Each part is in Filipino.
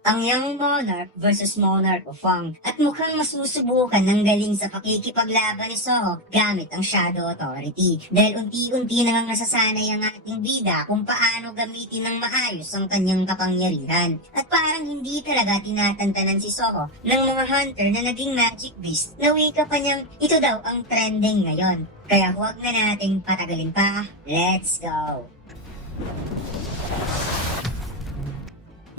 Ang Young Monarch versus Monarch of Fang. At mukhang masusubukan ng galing sa pakikipaglaban ni Soho gamit ang Shadow Authority. Dahil unti-unti nang nasasanay ang ating bida kung paano gamitin ng maayos ang kanyang kapangyarihan. At parang hindi talaga tinatantanan si Soho ng mga hunter na naging magic beast na wika pa niyang ito daw ang trending ngayon. Kaya huwag na nating patagalin pa. Let's go!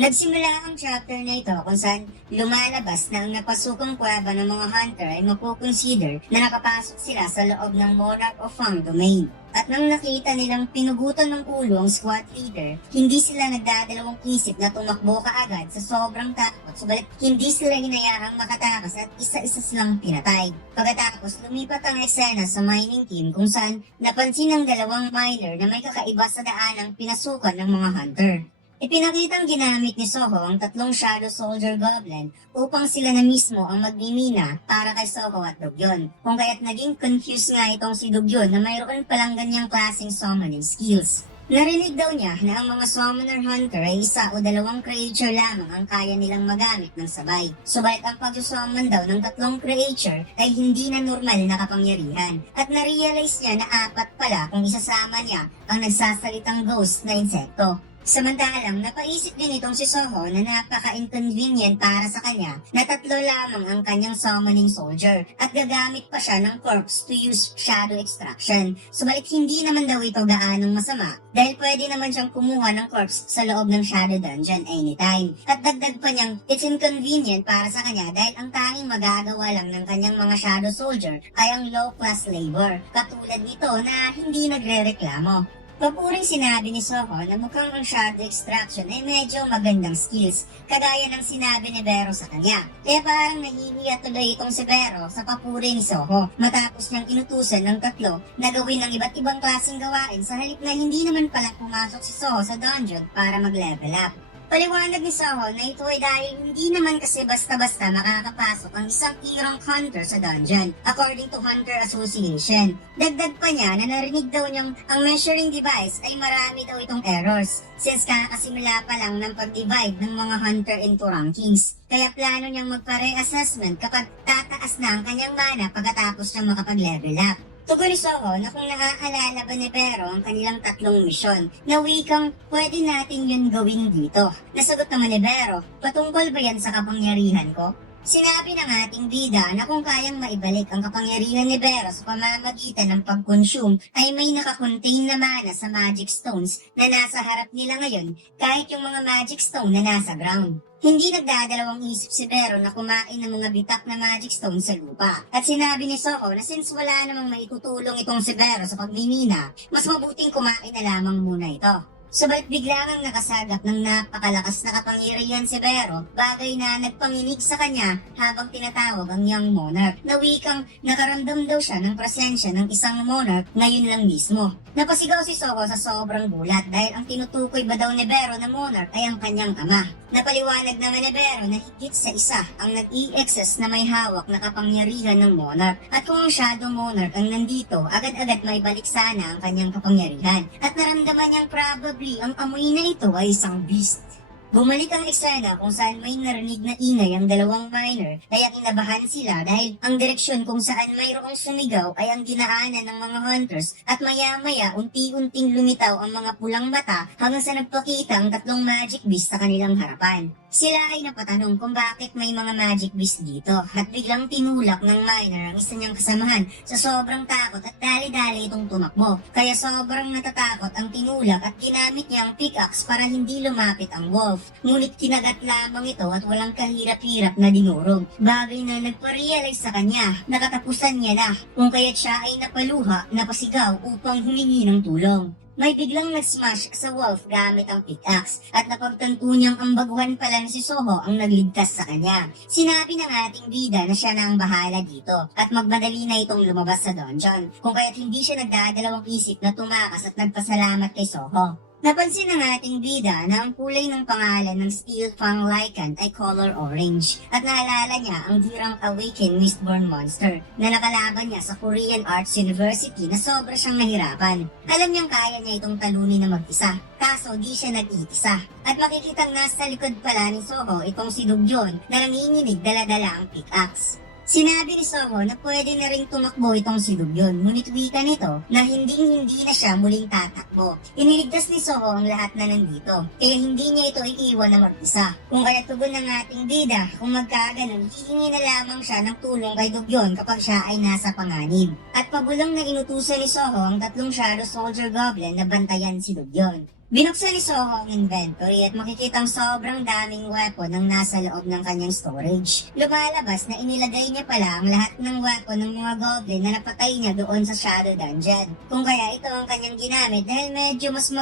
Nagsimula ang chapter na ito kung saan lumalabas na ang napasukang kuweba ng mga hunter ay makukonsider na nakapasok sila sa loob ng Monarch of Fang domain. At nang nakita nilang pinugutan ng ulo ang squad leader, hindi sila nagdadalawang isip na tumakbo kaagad sa sobrang takot, subalit hindi sila hinayahang makatakas at isa-isa silang pinatay. Pagkatapos, lumipat ang eksena sa mining team kung saan napansin ng dalawang miner na may kakaiba sa daanang pinasukan ng mga hunter. Ipinakitang ginamit ni Soho ang tatlong Shadow Soldier Goblin upang sila na mismo ang magmimina para kay Soho at Dugyon. Kung kaya't naging confused nga itong si Dugyon na mayroon palang ganyang klaseng summoning skills. Narinig daw niya na ang mga Summoner Hunter ay isa o dalawang creature lamang ang kaya nilang magamit ng sabay. Subalit ang pag-summon daw ng tatlong creature ay hindi na normal na kapangyarihan. At na-realize niya na apat pala kung isasama niya ang nagsasalitang ghost na insekto. Samantalang, napaisip din itong si Soho na napaka-inconvenient para sa kanya na tatlo lamang ang kanyang summoning soldier at gagamit pa siya ng corpse to use shadow extraction. Subalit hindi naman daw ito gaanong masama dahil pwede naman siyang kumuha ng corpse sa loob ng shadow dungeon anytime. At dagdag pa niyang it's inconvenient para sa kanya dahil ang tanging magagawa lang ng kanyang mga shadow soldier ay ang low-class labor, katulad nito na hindi nagre-reklamo. Papuring sinabi ni Soho na mukhang ang shadow extraction ay medyo magandang skills, kagaya ng sinabi ni Vero sa kanya. Kaya parang nahihiya tuloy itong si Vero sa papuri ni Soho matapos niyang inutusan ng tatlo na gawin ng iba't ibang klaseng gawain sa halip na hindi naman pala pumasok si Soho sa dungeon para mag-level up. Paliwanag ni Soho na ito ay dahil hindi naman kasi basta-basta makakapasok ang isang irang hunter sa dungeon, according to Hunter Association. Dagdag pa niya na narinig daw niyang ang measuring device ay marami daw itong errors, since kakasimula pa lang ng pag-divide ng mga hunter into rankings. Kaya plano niyang magpa-re-assessment kapag tataas na ang kanyang mana pagkatapos niyang makapag-level up. Tugon ni Soho na kung naaalala ba ni Vero ang kanilang tatlong misyon, na wikang pwede natin yun gawin dito. Nasagot naman ni Vero, patungkol ba yan sa kapangyarihan ko? Sinabi ng ating bida na kung kayang maibalik ang kapangyarihan ni Vero sa pamamagitan ng pag-consume ay may nakakontain na mana sa magic stones na nasa harap nila ngayon kahit yung mga magic stone na nasa ground. Hindi nagdadalawang isip si Vero na kumain ng mga bitak na magic stone sa lupa. At sinabi ni Soho na since wala namang maitutulong itong si Vero sa pagmimina, mas mabuting kumain na lamang muna ito. Subalit biglang ang nakasagap ng napakalakas na kapangyarihan si Vero, bagay na nagpanginig sa kanya habang tinatawag ang Young Monarch, na wikang nakaramdam daw siya ng presensya ng isang monarch ngayon lang mismo. Napasigaw si Soho sa sobrang gulat dahil ang tinutukoy ba daw ni Vero na monarch ay ang kanyang ama. Napaliwanag naman ni Vero na higit sa isa ang nag-i-excess na may hawak na kapangyarihan ng monarch, at kung ang shadow monarch ang nandito, agad-agad may balik sana ang kanyang kapangyarihan, at naramdaman niyang probably ang amoy na ito ay isang beast. Bumalik ang eksena kung saan may narinig na ingay ang dalawang miner, kaya kinabahan sila dahil ang direksyon kung saan mayroong sumigaw ay ang dinaanan ng mga hunters, at maya-maya unti-unting lumitaw ang mga pulang mata hanggang sa nagpakita ang tatlong magic beast sa kanilang harapan. Sila ay napatanong kung bakit may mga magic beast dito, at biglang tinulak ng miner ang isa niyang kasamahan sa sobrang takot at dali-dali itong tumakbo. Kaya sobrang natatakot ang tinulak at ginamit niya ang pickaxe para hindi lumapit ang wolf. Ngunit kinagat lamang ito at walang kahirap-hirap na dinurog. Bagay na nagpa-realize sa kanya, nakatapusan niya na, kung kaya't siya ay napaluha, napasigaw upang humingi ng tulong. May biglang nag-smash sa wolf gamit ang pickaxe, at napagtanto niyang ang baguhan pala si Soho ang nagligtas sa kanya. Sinabi ng ating bida na siya na ang bahala dito at magmadali na itong lumabas sa dungeon, kung kaya't hindi siya nagdadalawang isip na tumakas at nagpasalamat kay Soho. Napansin ng ating bida na ang kulay ng pangalan ng Steel Fang Lycan ay color orange at naalala niya ang dirang Awakened Mistborn Monster na nakalaban niya sa Korean Arts University na sobra siyang nahirapan. Alam niyang kaya niya itong talunin na mag-isa, kaso di siya nag-iisa. At makikitang nasa likod pala ni Soho itong si Dugyon na nanginginig dala-dala ang pickaxe. Sinabi ni Soho na pwede na ring tumakbo itong si Dugyon, ngunit wika nito na hindi na siya muling tatakbo. Iniligtas ni Soho ang lahat na nandito, kaya hindi niya ito iiwan na mag-isa. Kung kaya tugon ng ating bida, kung magkaganon, hihingi na lamang siya ng tulong kay Dugyon kapag siya ay nasa panganib. At pabulong na inutusan ni Soho ang 3 Shadow Soldier Goblin na bantayan si Dugyon. Binuksan ni Soho ang inventory at makikitang sobrang daming weapon ang nasa loob ng kanyang storage. Lumalabas na inilagay niya pala ang lahat ng weapon ng mga goblin na napatay niya doon sa Shadow Dungeon. Kung kaya ito ang kanyang ginamit dahil medyo mas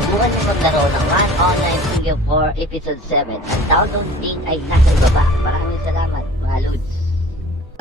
Subukan niyo maglaro ng Run Online Studio 4 Episode 7. Ang download link ay nasa ibaba. Maraming salamat, mga Lods.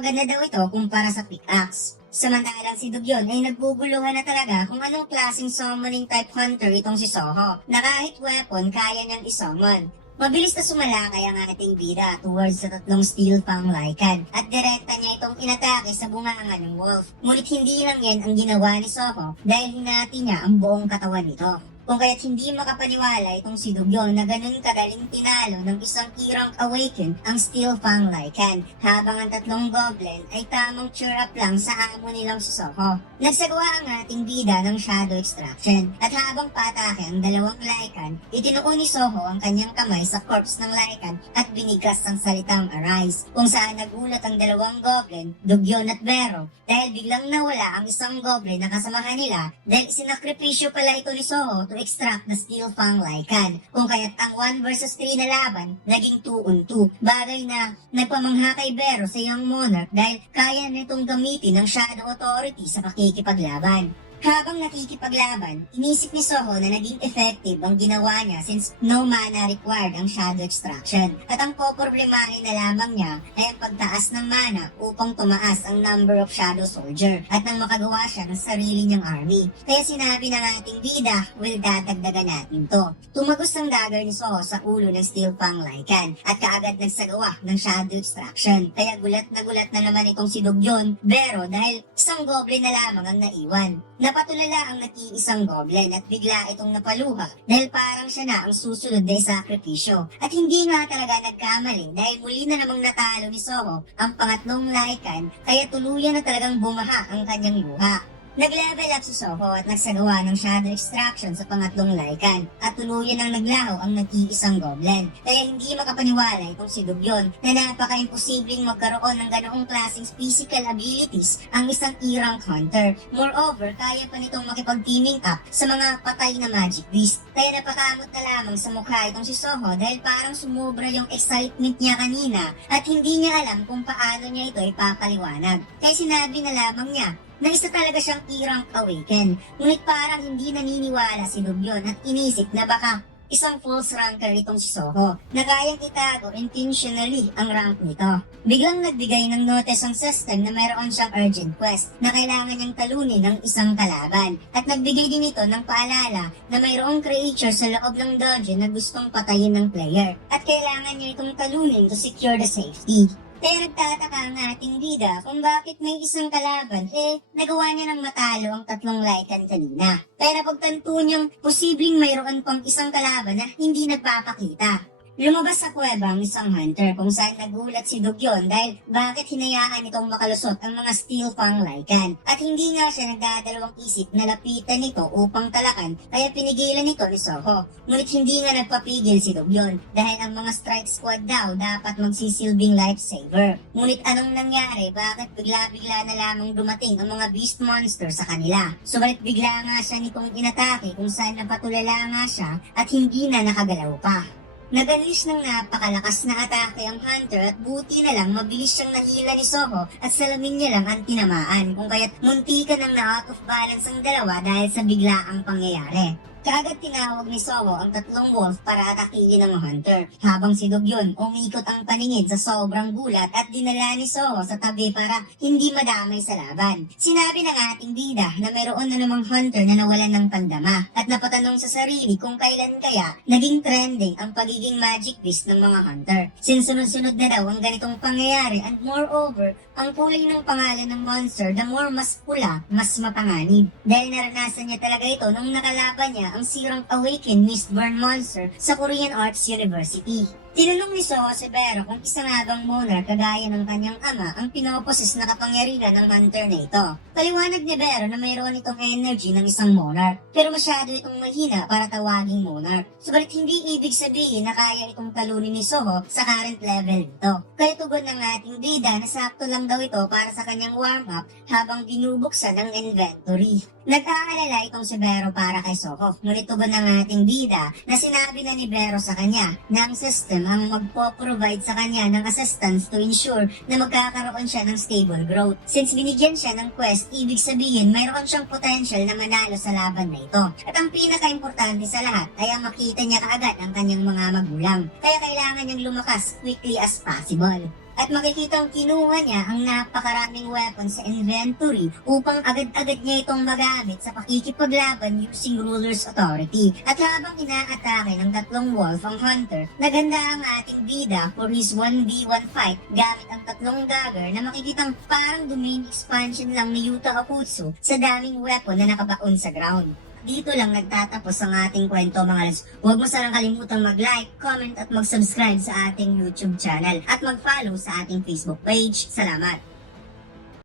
maganda daw ito kumpara sa pickaxe. Samantalang si Dugyon ay nagbubuluhan na talaga kung anong klaseng summoning type hunter itong si Soho, na kahit weapon kaya niyang isummon. Mabilis na sumalakay ang ating bida towards sa 3 Steel Fang Lycan at direkta niya itong inatake sa bunganga ng wolf. Ngunit hindi lang yan ang ginawa ni Soho dahil hinati niya ang buong katawan nito. Kung kaya't hindi makapaniwala itong si Dugyon na ganun kadaling tinalo ng isang irang Awakened ang Steel Fang Lycan, habang ang 3 goblin ay tamang cheer up lang sa amo nilang si Soho. Nagsagawa ang ating bida ng Shadow Extraction at habang patake ang 2 Lycan, itinuon ni Soho ang kanyang kamay sa corpse ng Lycan at binigkas ang salitang Arise, kung saan nagulat ang 2 goblin, Dugyon at Bero, dahil biglang nawala ang isang goblin na kasamahan nila dahil sinakripisyo pala ito ni Soho to extract the Steel Fang Lycan. Kung kaya't ang 1 versus 3 na laban, naging 2 on 2. Bagay na nagpamangha kay Bero sa Young Monarch dahil kaya nitong gamitin ng Shadow Authority sa pakikipaglaban. Habang nakikipaglaban, inisip ni Soho na naging effective ang ginawa niya since no mana required ang Shadow Extraction. At ang poproblemahin na lamang niya ay ang pagtaas ng mana upang tumaas ang number of Shadow Soldier at nang makagawa siya ng sarili niyang army. Kaya sinabi ng ating bida, well, dadagdagan natin to. Tumagos ang dagger ni Soho sa ulo ng Steel Fang Lycan at kaagad nagsagawa ng Shadow Extraction. Kaya gulat na naman itong si Dugyon, Bero dahil isang goblin na lamang ang naiwan. Napatulala ang nag-iisang goblin at bigla itong napaluha dahil parang siya na ang susunod na isakripisyo. At hindi nga talaga nagkamali dahil muli na namang natalo ni Soho ang 3 Lycan kaya tuluyan na talagang bumaha ang kanyang luha. Nag-level up si Soho at nagsagawa ng Shadow Extraction sa 3 Lycan at tuluyan ang naglaho ang nag-iisang goblin. Kaya hindi makapaniwala itong si Dugyon na napaka-imposibleng magkaroon ng ganoong klaseng physical abilities ang isang irang hunter. Moreover, kaya pa nitong makipag-teaming up sa mga patay na magic beast. Kaya napakamot na lamang sa mukha itong si Soho dahil parang sumobra yung excitement niya kanina at hindi niya alam kung paano niya ito ipapaliwanag. Kaya sinabi na lamang niya na isa talaga siyang irang Awaken. Ngunit parang hindi naniniwala si Dugyon at inisip na baka isang false ranker itong si Soho na kayang itago intentionally ang rank nito. Biglang nagbigay ng notice ang system na mayroon siyang urgent quest na kailangan niyang talunin ng isang kalaban. At nagbigay din ito ng paalala na mayroong creature sa loob ng dungeon na gustong patayin ng player at kailangan niya itong talunin to secure the safety. Kaya nagtataka ang ating bida kung bakit may isang kalaban, nagawa niya ng matalo ang 3 Lycan kanina. Kaya napagtanto niyang posibleng mayroon pang isang kalaban na hindi nagpapakita. Lumabas sa kuweba ang isang hunter kung saan nagulat si Dugyon dahil bakit hinayaan itong makalusot ang mga Steel Fang Lycan. At hindi nga siya nagdadalawang isip na lapitan nito upang talakan kaya pinigilan nito ni Soho. Ngunit hindi nga nagpapigil si Dugyon dahil ang mga strike squad daw dapat magsisilbing lifesaver. Ngunit anong nangyari? Bakit bigla-bigla na lamang dumating ang mga beast monster sa kanila? Subalit bigla nga siya nitong inatake kung saan napatulala nga siya at hindi na nakagalaw pa. Nagalis ng napakalakas na atake ang hunter at buti na lang mabilis siyang nahila ni Soho at salamin niya lang ang tinamaan kung kaya't muntikan ng na-out of balance ang dalawa dahil sa biglaang pangyayari. Kaagad tinawag ni Soho ang tatlong wolf para atakihin ng hunter. Habang si Dogyon, umikot ang paningin sa sobrang gulat at dinala ni Soho sa tabi para hindi madamay sa laban. Sinabi ng ating bida na mayroon na namang hunter na nawalan ng tandama at napatanong sa sarili kung kailan kaya naging trending ang pagiging magic beast ng mga hunter. Sinsunod-sunod na daw ang ganitong pangyayari and moreover, ang kulay ng pangalan ng monster, the more mas pula, mas mapanganib. Dahil naranasan niya talaga ito nung nakalaban niya ang sirang Awakened Mistborn monster sa Korean Arts University. Tinanong ni Soho si Vero kung isa nga bang monarch kagaya ng kanyang ama ang pinoposes na kapangyarihan ng hunter na ito. Paliwanag ni Vero na mayroon itong energy ng isang monarch, pero masyado itong mahina para tawaging monarch. Subalit hindi ibig sabihin na kaya itong talunin ni Soho sa current level nito. Kaya tugon ng ating bida na sakto lang daw ito para sa kanyang warm-up habang binubuksan ang inventory. Nag-aalala itong si Vero para kay Soho, ngunit tugon ng ating bida na sinabi na ni Vero sa kanya na ang system ang magpo-provide sa kanya ng assistance to ensure na magkakaroon siya ng stable growth. Since binigyan siya ng quest, ibig sabihin mayroon siyang potential na manalo sa laban na ito. At ang pinaka-importante sa lahat ay ang makita niya kaagad ang kanyang mga magulang. Kaya kailangan niyang lumakas quickly as possible. At makikitang kinuha niya ang napakaraming weapons sa inventory upang agad-agad niya itong magamit sa pakikipaglaban using ruler's authority. At habang inaatake ng tatlong wolf ang hunter, naganda ang ating bida for his 1v1 fight gamit ang tatlong dagger na makikitang parang domain expansion lang ni Yuta Okutsu sa daming weapon na nakabaon sa ground. Dito lang nagtatapos ang ating kwento mga lods. Huwag mo sanang kalimutang mag-like, comment at mag-subscribe sa ating YouTube channel at mag-follow sa ating Facebook page. Salamat!